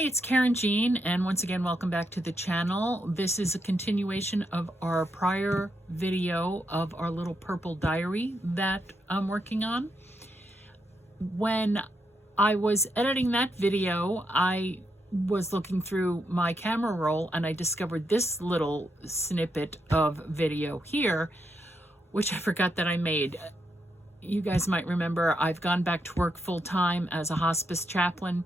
Hi, it's Karynjean, and once again, welcome back to the channel. This is a continuation of our prior video of our little purple diary that I'm working on. When I was editing that video, I was looking through my camera roll and I discovered this little snippet of video here, which I forgot that I made. You guys might remember I've gone back to work full-time as a hospice chaplain.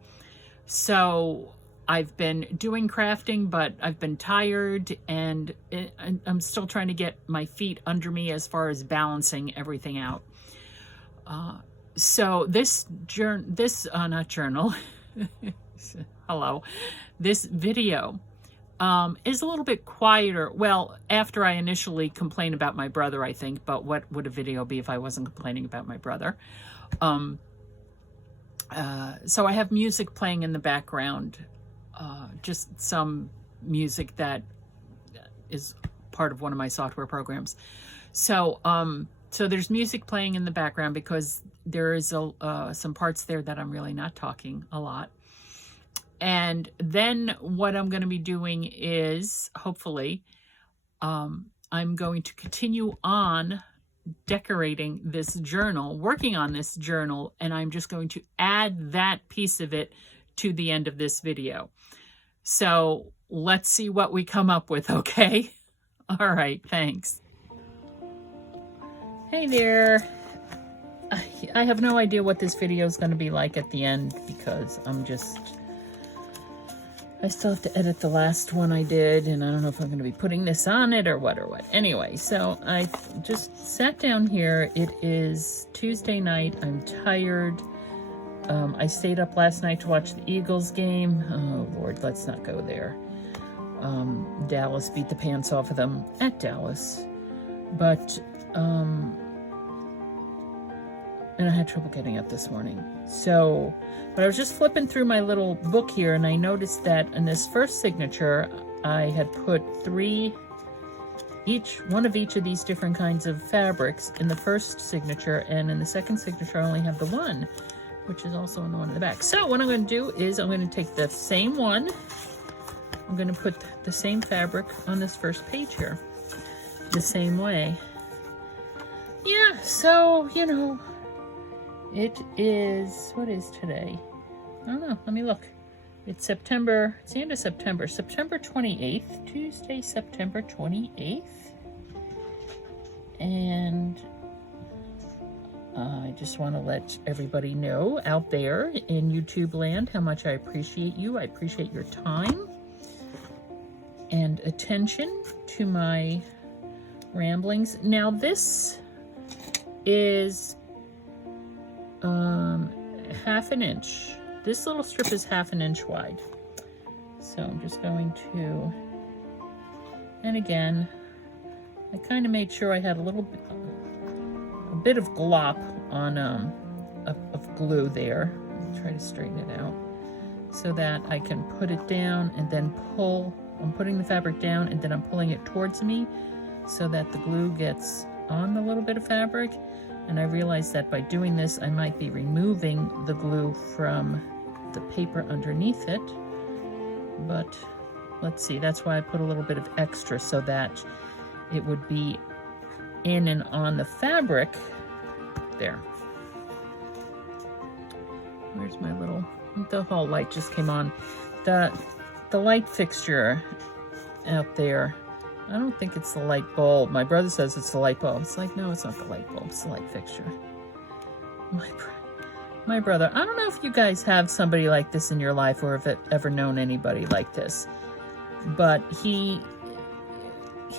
So I've been doing crafting, but I've been tired and I'm still trying to get my feet under me as far as balancing everything out. So this this video is a little bit quieter. Well, after I initially complained about my brother, I think, but what would a video be if I wasn't complaining about my brother? So I have music playing in the background, just some music that is part of one of my software programs. So, so there's music playing in the background because there is some parts there that I'm really not talking a lot. And then what I'm going to be doing is, hopefully, I'm going to continue on decorating this journal, working on this journal, and I'm just going to add that piece of it to the end of this video. So let's see what we come up with, okay? All right, thanks. Hey there. I have no idea what this video is going to be like at the end because I still have to edit the last one I did, and I don't know if I'm going to be putting this on it or what. Anyway, so I just sat down here. It is Tuesday night. I'm tired. I stayed up last night to watch the Eagles game. Oh, Lord, let's not go there. Dallas beat the pants off of them at Dallas. But, and I had trouble getting up this morning. So, but I was just flipping through my little book here, and I noticed that in this first signature, I had put one of each of these different kinds of fabrics in the first signature, and in the second signature, I only have the one, which is also in the one in the back. So what I'm going to do is I'm going to take the same one. I'm going to put the same fabric on this first page here, the same way. Yeah, so, you know, it is, what is today? I don't know, let me look. It's September, it's the end of September, September 28th, Tuesday, September 28th. And I just want to let everybody know out there in YouTube land how much I appreciate you. I appreciate your time and attention to my ramblings. Now this is half an inch. This little strip is half an inch wide. So I'm just going to, and again, I kind of made sure I had a bit of glop on, of glue there. I'll try to straighten it out so that I can put it down and then pull. I'm putting the fabric down and then I'm pulling it towards me so that the glue gets on the little bit of fabric. And I realized that by doing this, I might be removing the glue from the paper underneath it. But let's see, that's why I put a little bit of extra so that it would be in and on the fabric. There. Where's my little, the hall light just came on. The light fixture out there, I don't think it's the light bulb. My brother says it's the light bulb. It's like, no, it's not the light bulb. It's the light fixture. My brother, I don't know if you guys have somebody like this in your life or have ever known anybody like this, but he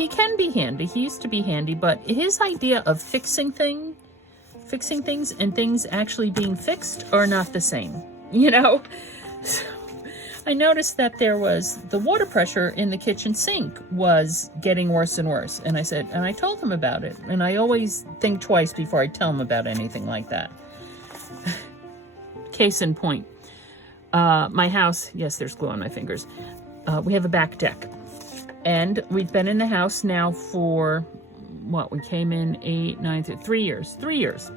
can be handy. He used to be handy, but his idea of fixing things and things actually being fixed are not the same, you know? So I noticed that there was the water pressure in the kitchen sink was getting worse and worse. And I told him about it. And I always think twice before I tell him about anything like that. Case in point, my house, yes, there's glue on my fingers. We have a back deck. And we've been in the house now for, what, we came in 3 years. 3 years.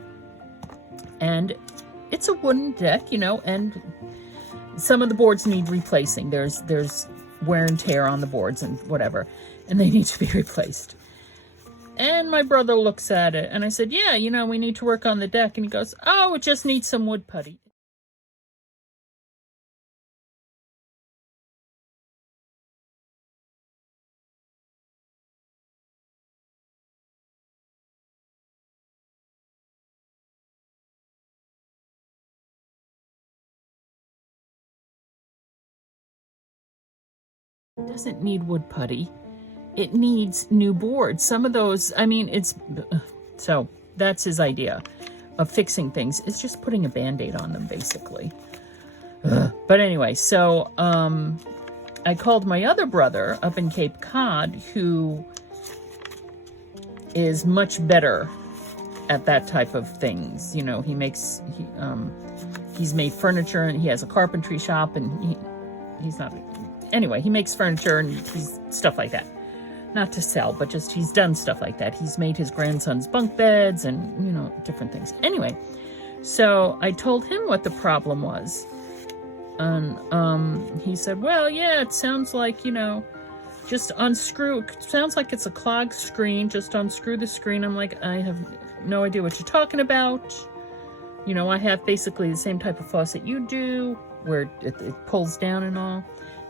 And it's a wooden deck, you know, and some of the boards need replacing. There's wear and tear on the boards and whatever, and they need to be replaced. And my brother looks at it, and I said, yeah, you know, we need to work on the deck. And he goes, oh, it just needs some wood putty. It doesn't need wood putty. It needs new boards. Some of those, I mean, so that's his idea of fixing things. It's just putting a Band-Aid on them, basically. Ugh. But anyway, so I called my other brother up in Cape Cod, who is much better at that type of things. You know, he's made furniture, and he has a carpentry shop, and he's not, anyway, he makes furniture and he's stuff like that. Not to sell, but just he's done stuff like that. He's made his grandson's bunk beds and, you know, different things. Anyway, so I told him what the problem was. And he said, well, yeah, it sounds like, you know, just unscrew. It sounds like it's a clogged screen. Just unscrew the screen. I'm like, I have no idea what you're talking about. You know, I have basically the same type of faucet you do, where it pulls down and all.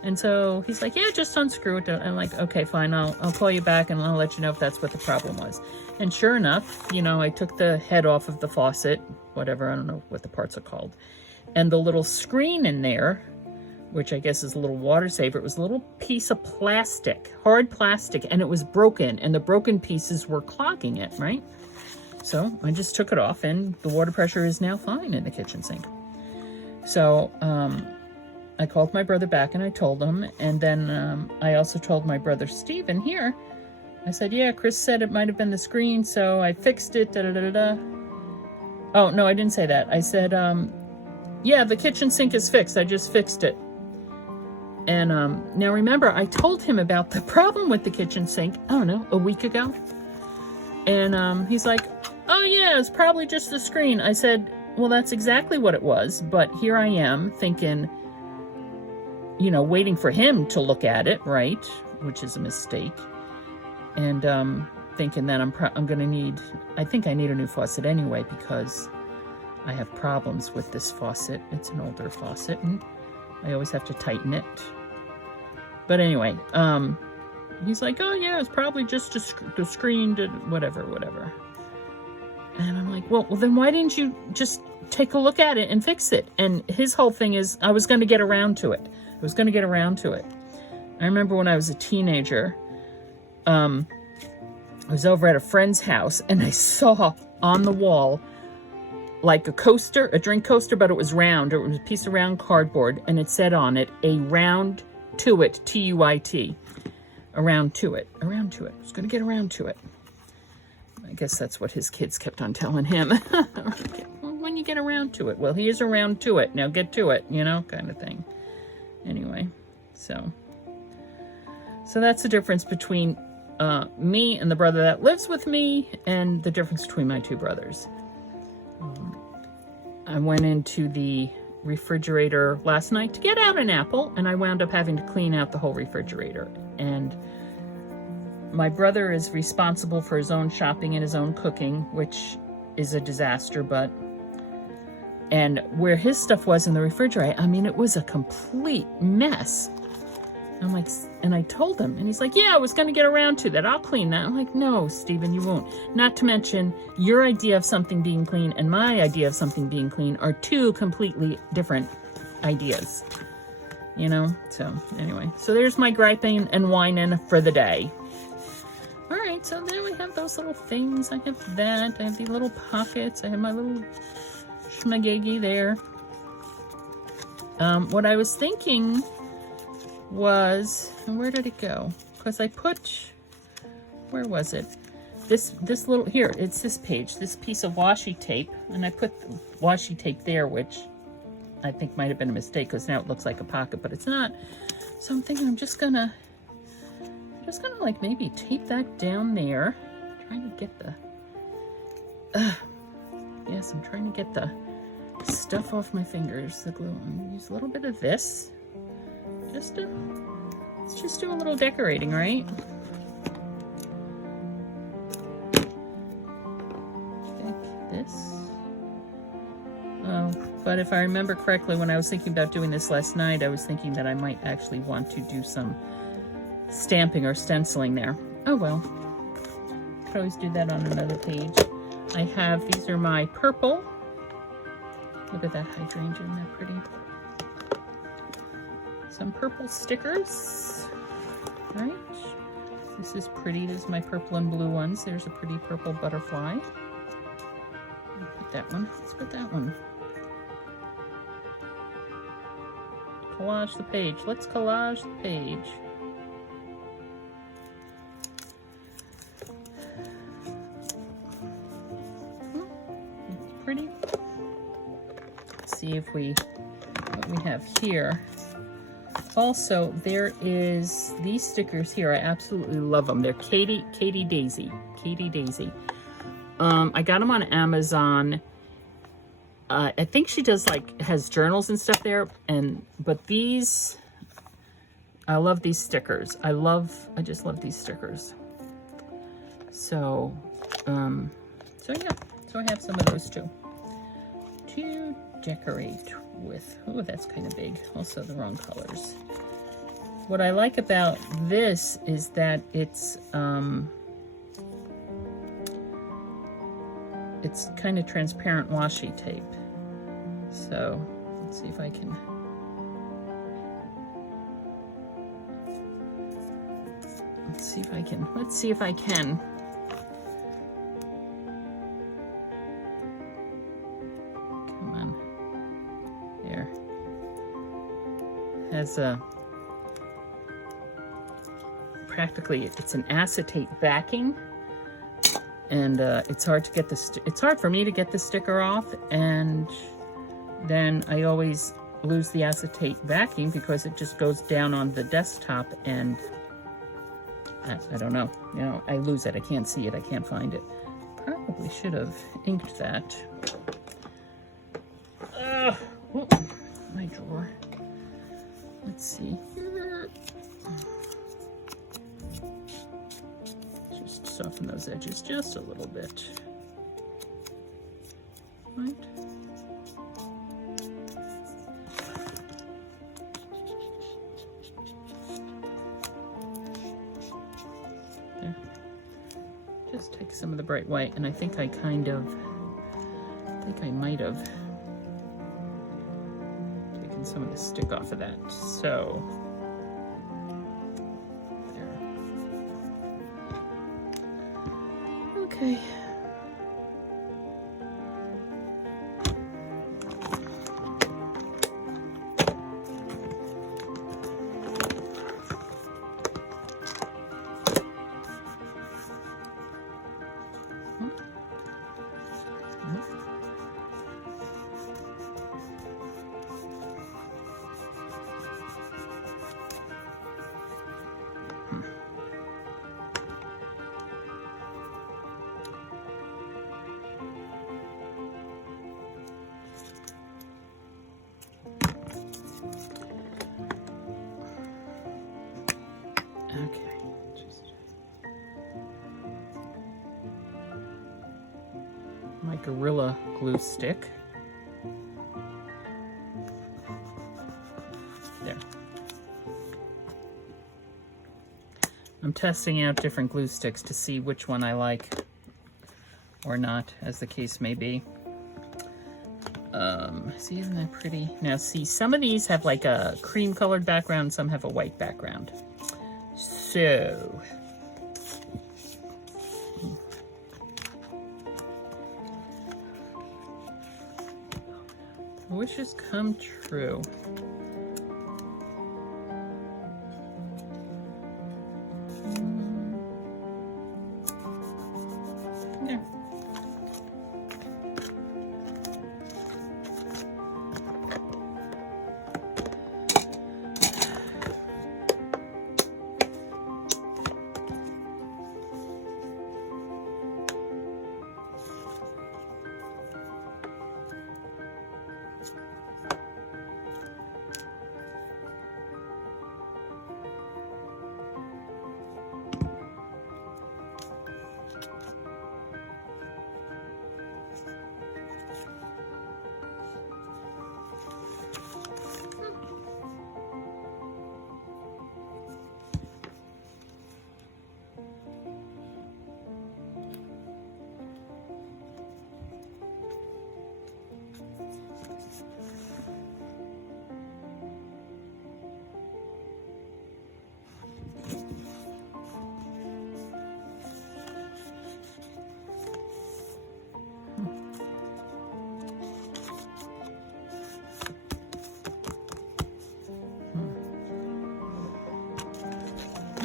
And so he's like, yeah, just unscrew it. I'm like, okay, fine. I'll call you back and I'll let you know if that's what the problem was. And sure enough, you know, I took the head off of the faucet, whatever, I don't know what the parts are called. And the little screen in there, which I guess is a little water saver, it was a little piece of plastic, hard plastic, and it was broken, and the broken pieces were clogging it, right? So I just took it off, and the water pressure is now fine in the kitchen sink. So, I called my brother back and I told him, and then I also told my brother Steven here. I said, yeah, Chris said it might have been the screen, so I fixed it, da-da-da-da-da. Oh, no, I didn't say that. I said, yeah, the kitchen sink is fixed. I just fixed it. And now remember, I told him about the problem with the kitchen sink, I don't know, a week ago. And he's like, oh, yeah, it's probably just the screen. I said, well, that's exactly what it was, but here I am thinking, you know, waiting for him to look at it, right? Which is a mistake. And thinking that I'm going to need, I think I need a new faucet anyway, because I have problems with this faucet. It's an older faucet, and I always have to tighten it. But anyway, he's like, oh yeah, it's probably just the screen did whatever. And I'm like, well, then why didn't you just take a look at it and fix it? And his whole thing is, I was going to get around to it. I remember when I was a teenager, I was over at a friend's house, and I saw on the wall like a coaster, a drink coaster, but it was round. It was a piece of round cardboard, and it said on it, a round to it, T-U-I-T. Around to it. I was going to get around to it. I guess that's what his kids kept on telling him. When you get around to it. Well, he is around to it. Now get to it, you know, kind of thing. Anyway, so that's the difference between me and the brother that lives with me, and the difference between my two brothers. I went into the refrigerator last night to get out an apple, and I wound up having to clean out the whole refrigerator. And my brother is responsible for his own shopping and his own cooking, which is a disaster, and where his stuff was in the refrigerator, I mean, it was a complete mess. I'm like, and I told him, and he's like, yeah, I was going to get around to that. I'll clean that. I'm like, no, Steven, you won't. Not to mention, your idea of something being clean and my idea of something being clean are two completely different ideas. You know? So, anyway. So there's my griping and whining for the day. All right, so there we have those little things. I have that. I have these little pockets. I have my little schmagegi there. What I was thinking was, and where did it go? Because I put, where was it? This little, here, it's this page, this piece of washi tape, and I put washi tape there, which I think might have been a mistake, because now it looks like a pocket, but it's not. So I'm thinking I'm just gonna like maybe tape that down there. I'm trying to get the, yes, I'm trying to get the stuff off my fingers, the glue. I'm gonna use a little bit of this. Let's just do a little decorating, right? This. Oh, but if I remember correctly, when I was thinking about doing this last night, I was thinking that I might actually want to do some stamping or stenciling there. Oh well. Could always do that on another page. I have, these are my purple. Look at that hydrangea, isn't that pretty? Some purple stickers, right? This is pretty, this is my purple and blue ones. There's a pretty purple butterfly. I'll put that one, let's put that one. Collage the page, let's collage the page. Pretty. Let's see if what we have here. Also, there is these stickers here. I absolutely love them. They're Katie Daisy. I got them on Amazon. I think she does has journals and stuff there. But these, I love these stickers. I just love these stickers. So yeah. So I have some of those too. To decorate with. Oh, that's kind of big. Also the wrong colors. What I like about this is that it's kind of transparent washi tape. So let's see if I can. Let's see if I can. Has a practically, it's an acetate backing, and it's hard to get it's hard for me to get the sticker off, and then I always lose the acetate backing because it just goes down on the desktop, and I don't know, I lose it. I can't see it. I can't find it. Probably should have inked that. My drawer. Let's see here. Just soften those edges just a little bit. Right? There. Just take some of the bright white, and I think I might have some of the stick off of that. So there. Okay. Okay, just my Gorilla Glue stick. There. I'm testing out different glue sticks to see which one I like or not, as the case may be. See, isn't that pretty? Now see, some of these have like a cream colored background, some have a white background. So, wishes come true. There.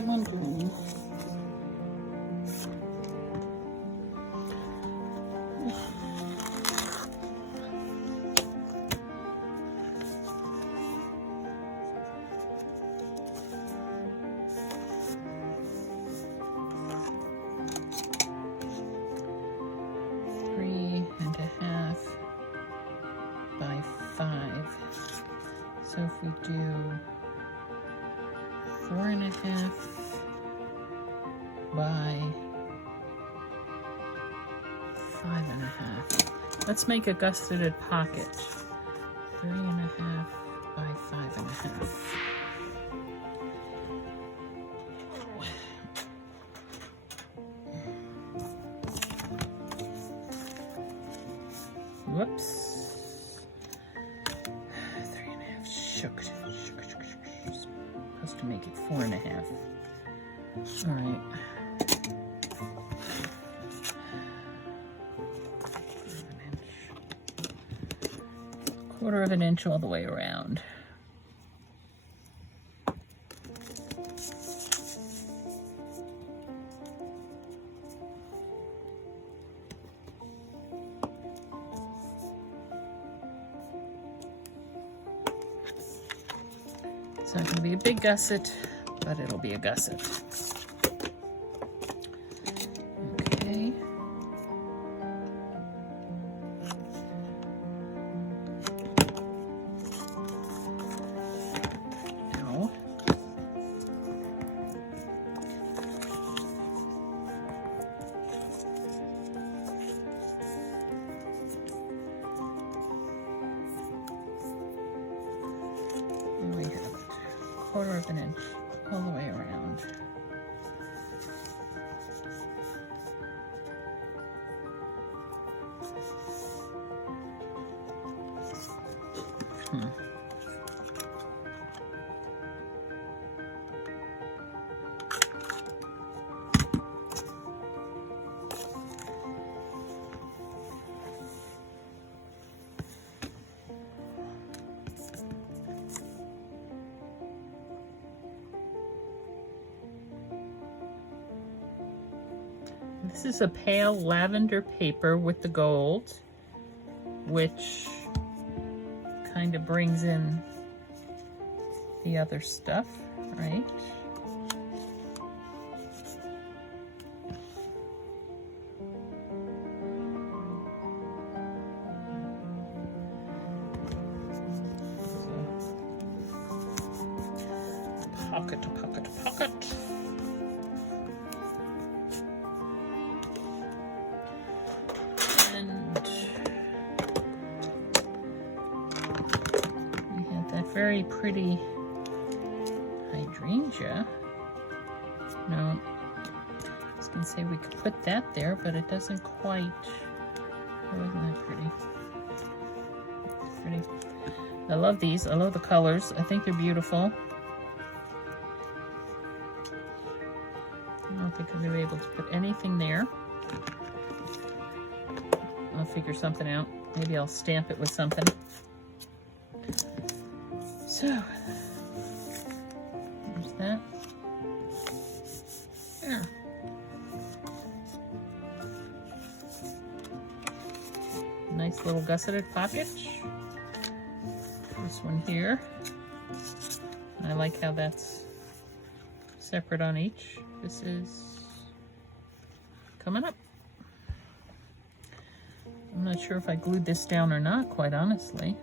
Come on, Karynjean. By 5. So if we do 4.5 by 5.5. Let's make a gusseted pocket. 3.5 by 5.5. Whoops. 3.5. Supposed to make it 4.5. All right. Quarter of an inch all the way around. It's not going to be a big gusset, but it'll be a gusset. Okay. Now, we have quarter of an inch all the way around. This is a pale lavender paper with the gold, which kind of brings in the other stuff, right? Pocket to pocket to pocket. Very pretty hydrangea. No, I was gonna say we could put that there, but it doesn't quite. Oh, isn't that pretty? It's pretty. I love these. I love the colors. I think they're beautiful. I don't think I'm gonna be able to put anything there. I'll figure something out. Maybe I'll stamp it with something. So, there's that. There. Nice little gusseted pocket. This one here. I like how that's separate on each. This is coming up. I'm not sure if I glued this down or not, quite honestly.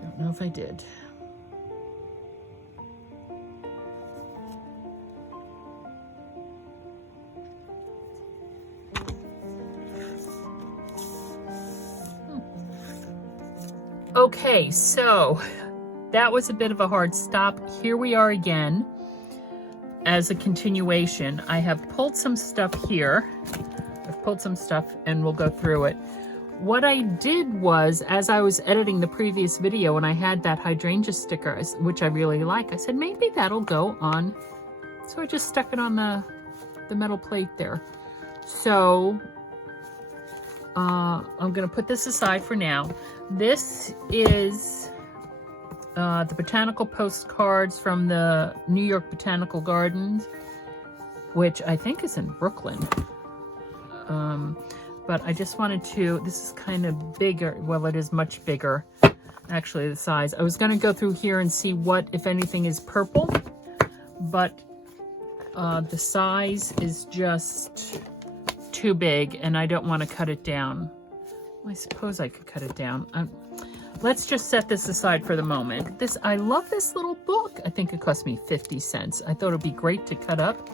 Don't know if I did. Okay, so that was a bit of a hard stop. Here we are again as a continuation. I have pulled some stuff here. I've pulled some stuff and we'll go through it. What I did was, as I was editing the previous video and I had that hydrangea sticker, which I really like, I said maybe that'll go on. So I just stuck it on the metal plate there. So I'm going to put this aside for now. This is the botanical postcards from the New York Botanical Gardens, which I think is in Brooklyn. But I just wanted to, this is kind of bigger. Well, it is much bigger, actually, the size. I was going to go through here and see what, if anything, is purple, but the size is just too big, and I don't want to cut it down. I suppose I could cut it down. Let's just set this aside for the moment. I love this little book. I think it cost me 50 cents. I thought it'd be great to cut up.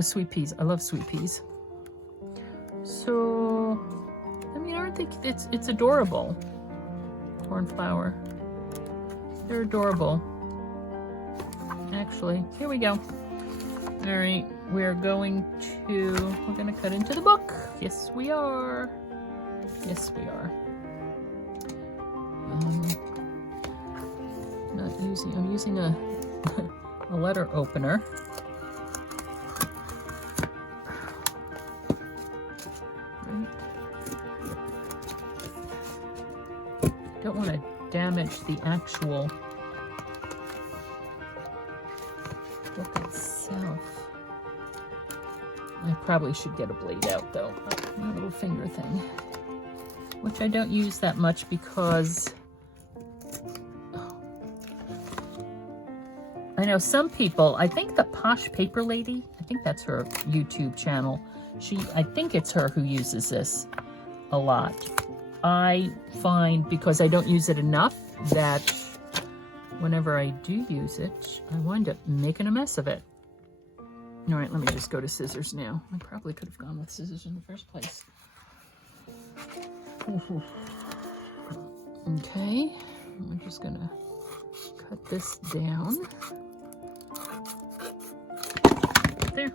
Sweet peas. I love sweet peas. So, I mean, aren't they, it's adorable. Cornflower. They're adorable. Actually, here we go. All right, we're going to cut into the book. Yes, we are. Yes, we are. I'm using a letter opener. Don't want to damage the actual book itself. I probably should get a blade out though, my little finger thing, which I don't use that much because I know some people, I think the Posh Paper Lady, I think that's her YouTube channel. I think it's her who uses this a lot. I find, because I don't use it enough, that whenever I do use it, I wind up making a mess of it. All right, let me just go to scissors now. I probably could have gone with scissors in the first place. Okay, I'm just gonna cut this down. There.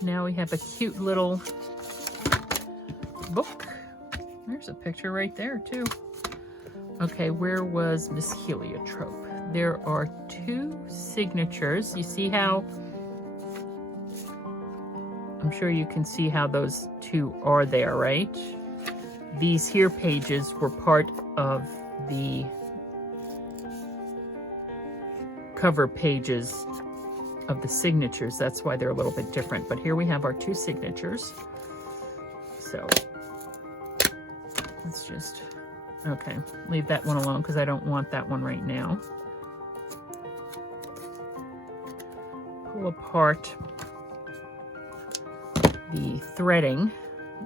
Now we have a cute little book. There's a picture right there too. Okay, where was Miss Heliotrope? There are 2 signatures. You see how, I'm sure you can see how those 2 are there, right? These here pages were part of the cover pages of the signatures. That's why they're a little bit different. But here we have our 2 signatures. So let's just, okay, leave that one alone because I don't want that one right now. Pull apart the threading.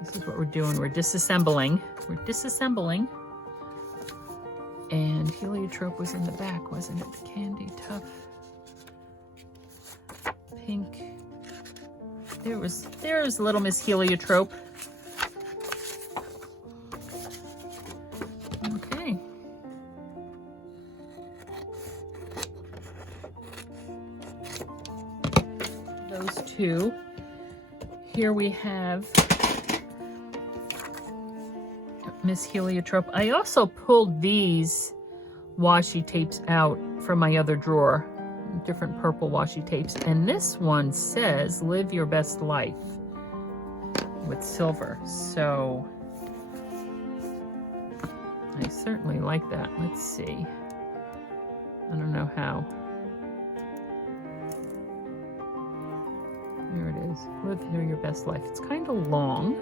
This is what we're doing. We're disassembling. We're disassembling. And heliotrope was in the back, wasn't it? The candy tough pink. There's little Miss Heliotrope. Okay. Those 2. Here we have Miss Heliotrope. I also pulled these washi tapes out from my other drawer, different purple washi tapes, and this one says "Live Your Best Life" with silver. So I certainly like that. Let's see. I don't know how. There it is. Live your best life. It's kind of long.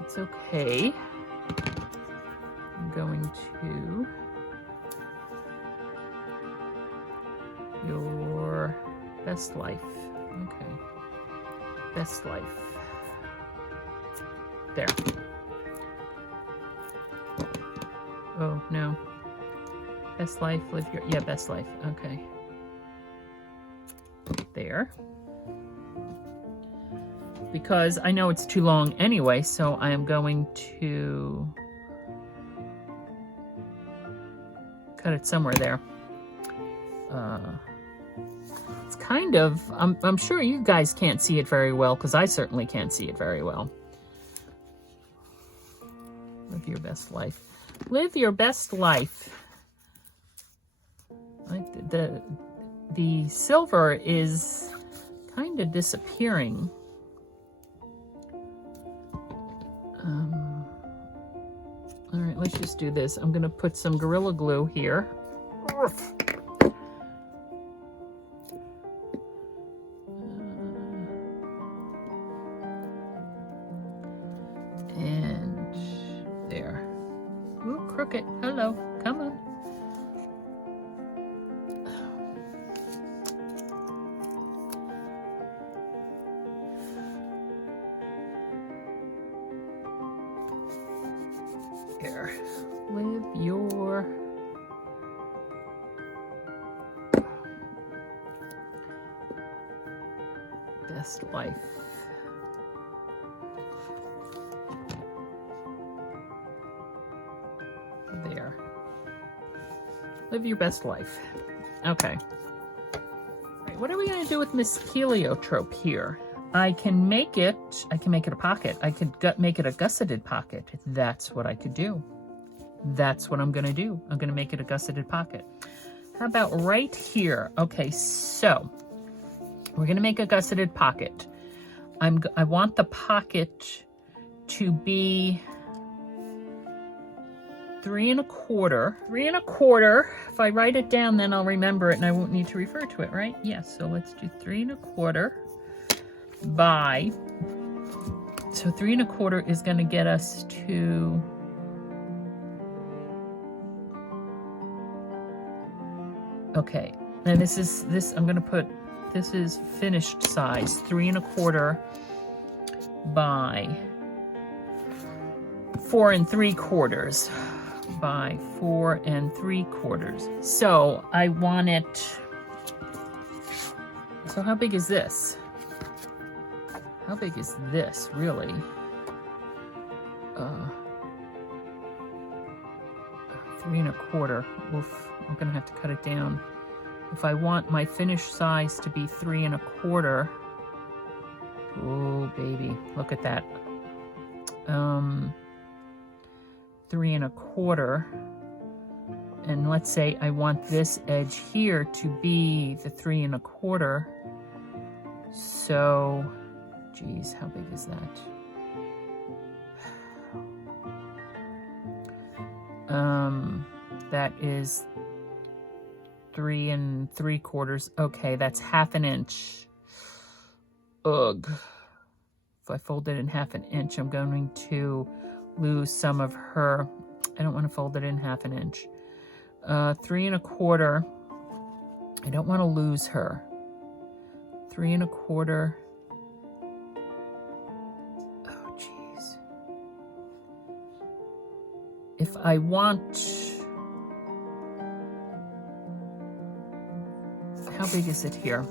It's okay. I'm going to your best life. Okay. Best life. There. Oh, no. Best life, live your, yeah, best life. Okay. There. Because I know it's too long anyway, so I am going to cut it somewhere there. It's kind of, I'm sure you guys can't see it very well, because I certainly can't see it very well. Live your best life. Live your best life. The silver is kind of disappearing. right, let's just do this. I'm gonna put some Gorilla Glue here. And there. Ooh, crooked. Hello. Come on. Here. Live your best life. There. Live your best life. Okay. Right, what are we going to do with Miss Heliotrope here? I can make it a pocket. I could make it a gusseted pocket. That's what I could do. That's what I'm going to do. I'm going to make it a gusseted pocket. How about right here? Okay, so we're going to make a gusseted pocket. I want the pocket to be 3 1/4. 3 1/4. If I write it down, then I'll remember it and I won't need to refer to it, right? Yes, so let's do 3 1/4 by, so 3 1/4 is going to get us to, okay, and I'm going to put, this is finished size, 3 1/4 by 4 3/4 by 4 3/4. So I want it, so how big is this? How big is this, really? 3 1/4. Oof, I'm gonna have to cut it down. If I want my finished size to be 3 1/4, oh baby, look at that. 3 1/4, and let's say I want this edge here to be the 3 1/4. So, geez, how big is that? That is 3 3/4. Okay, that's 1/2 inch. Ugh. If I fold it in 1/2 inch, I'm going to lose some of her. I don't want to fold it in 1/2 inch. 3 1/4. I don't want to lose her. 3 1/4. Oh, geez. If I want, how big is it here?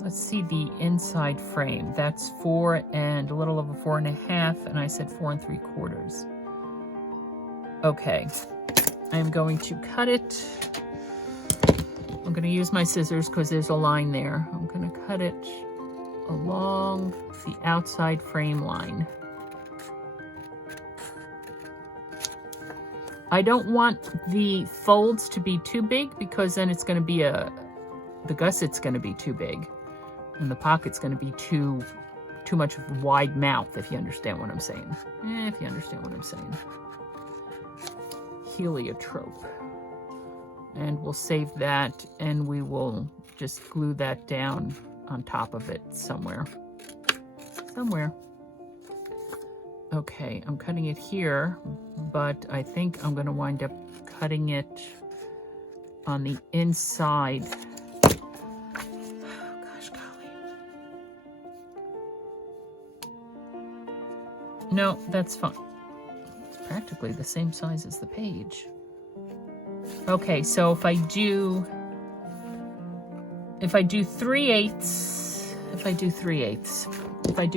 Let's see the inside frame. That's 4 and a little over 4 1/2, and I said 4 3/4. Okay, I'm going to cut it. I'm going to use my scissors because there's a line there. I'm going to cut it along the outside frame line. I don't want the folds to be too big because then it's going to be the gusset's going to be too big. And the pocket's going to be too much of a wide mouth, if you understand what I'm saying. If you understand what I'm saying. Heliotrope. And we'll save that, and we will just glue that down on top of it somewhere. Somewhere. Okay, I'm cutting it here, but I think I'm going to wind up cutting it on the inside. No, that's fine. It's practically the same size as the page. Okay, so if I do 3/8, if I do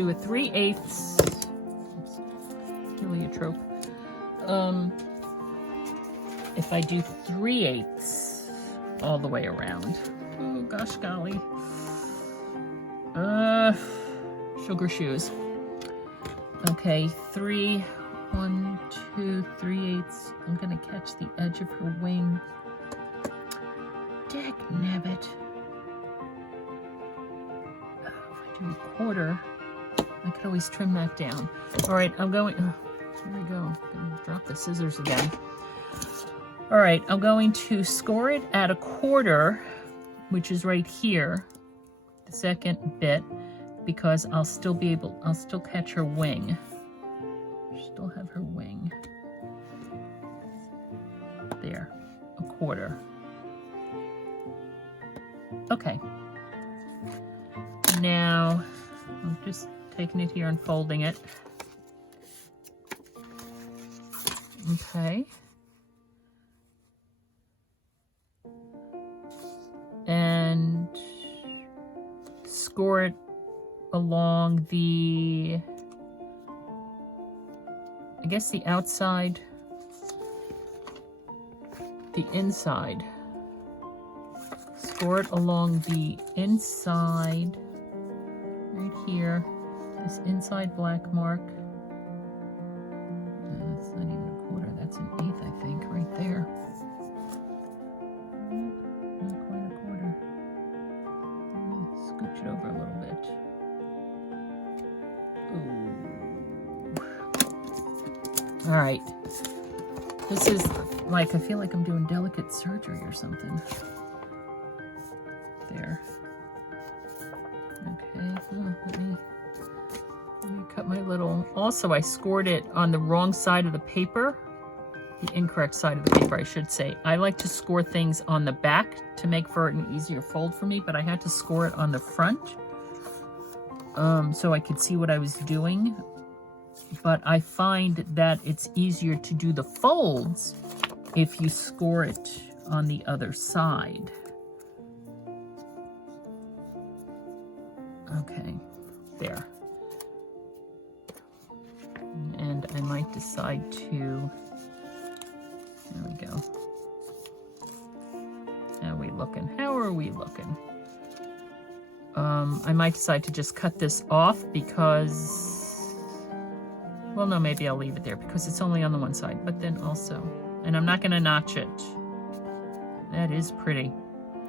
a 3/8 heliotrope, if I do 3/8 all the way around, oh gosh golly, sugar shoes. Okay, 1, 2, 3/8. I'm gonna catch the edge of her wing. Dagnabbit. If I do 1/4, I could always trim that down. All right, I'm going. Here we go. I'm gonna drop the scissors again. All right, I'm going to score it at 1/4, which is right here, the second bit, because I'll still catch her wing. Still have her wing. There, 1/4. Okay. Now, I'm just taking it here and folding it. Okay. And score it along the, I guess the outside, the inside. Score it along the inside, right here, this inside black mark. That's not even 1/4, that's an 1/8, I think, right there. Not quite 1/4. Scooch it over a little bit. Ooh. All right. This is like, I feel like I'm doing delicate surgery or something. There. Okay, let me cut my little, also I scored it on the wrong side of the paper, the incorrect side of the paper I should say. I like to score things on the back to make for an easier fold for me, but I had to score it on the front so I could see what I was doing. But I find that it's easier to do the folds if you score it on the other side. Okay, there. And I might decide to, there we go. How are we looking? How are we looking? I might decide to just cut this off because, well, no, maybe I'll leave it there because it's only on the one side, but then also, and I'm not gonna notch it. That is pretty.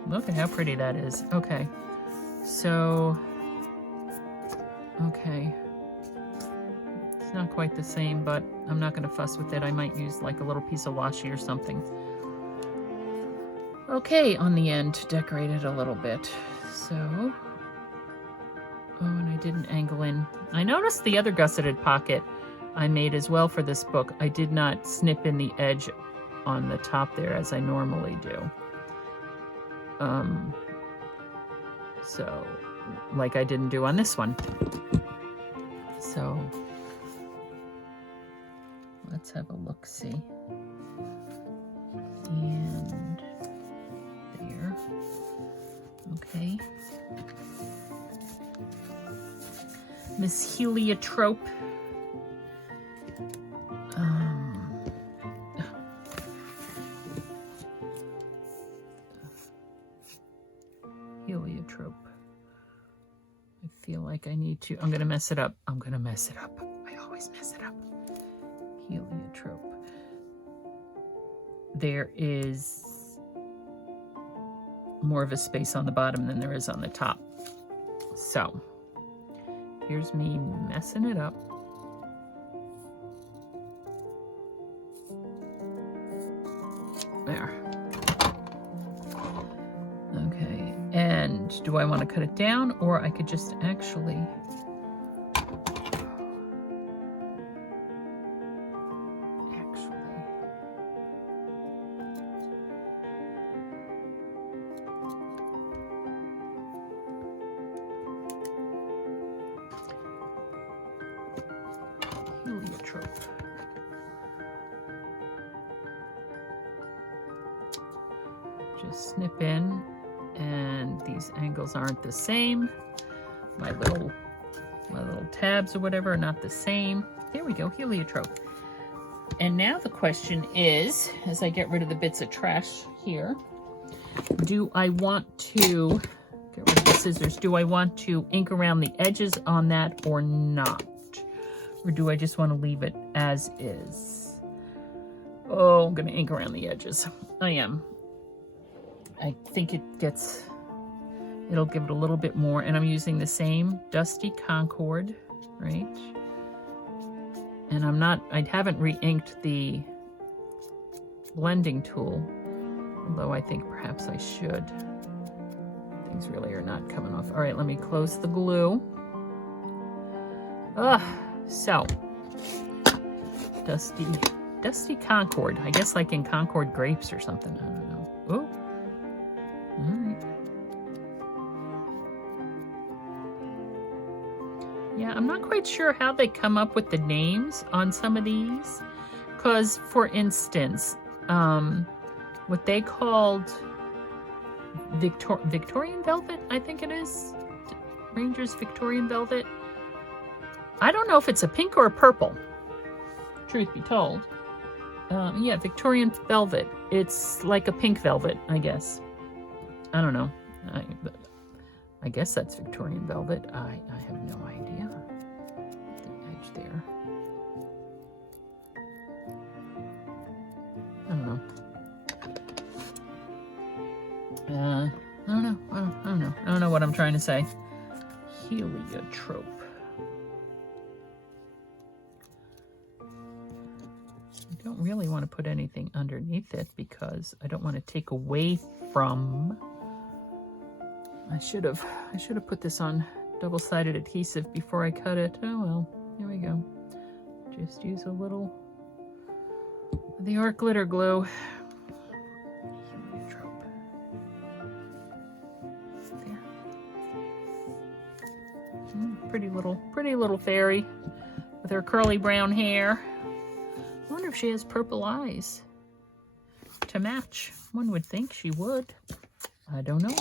Look at how pretty that is. Okay, so, okay. It's not quite the same, but I'm not gonna fuss with it. I might use like a little piece of washi or something. Okay, on the end to decorate it a little bit. So, oh, and I didn't angle in. I noticed the other gusseted pocket I made as well for this book. I did not snip in the edge on the top there as I normally do. So, like I didn't do on this one. So, let's have a look-see. And there. Okay. Miss Heliotrope. Heliotrope. I feel like I need to, I'm gonna mess it up. I'm gonna mess it up. I always mess it up. Heliotrope. There is more of a space on the bottom than there is on the top. So, here's me messing it up. There. Okay, and do I want to cut it down, or I could just actually... Heliotrope. Just snip in, and these angles aren't the same. My little tabs or whatever are not the same. There we go, heliotrope. And now the question is, as I get rid of the bits of trash here, do I want to get rid of the scissors? Do I want to ink around the edges on that or not? Or do I just want to leave it as is? Oh, I'm going to ink around the edges. I am. I think it'll give it a little bit more. And I'm using the same Dusty Concord, right? And I haven't re-inked the blending tool, although I think perhaps I should. Things really are not coming off. All right, let me close the glue. So dusty Concord. I guess like in Concord grapes or something. I don't know. Oh, all right. Yeah, I'm not quite sure how they come up with the names on some of these. Because, for instance, what they called Victorian Velvet, I think it is. Ranger's Victorian Velvet. I don't know if it's a pink or a purple, truth be told. Yeah, Victorian Velvet. It's like a pink velvet, I guess. I don't know. I guess that's Victorian Velvet. I have no idea. The edge there. I don't know. I don't know. I don't know. I don't know what I'm trying to say. Heliotrope. I don't really want to put anything underneath it because I don't want to take away from. I should have put this on double-sided adhesive before I cut it. Oh well, here we go. Just use a little of the art glitter glue. Heliotrope. There. Pretty little fairy with her curly brown hair. I wonder if she has purple eyes to match. One would think she would. I don't know.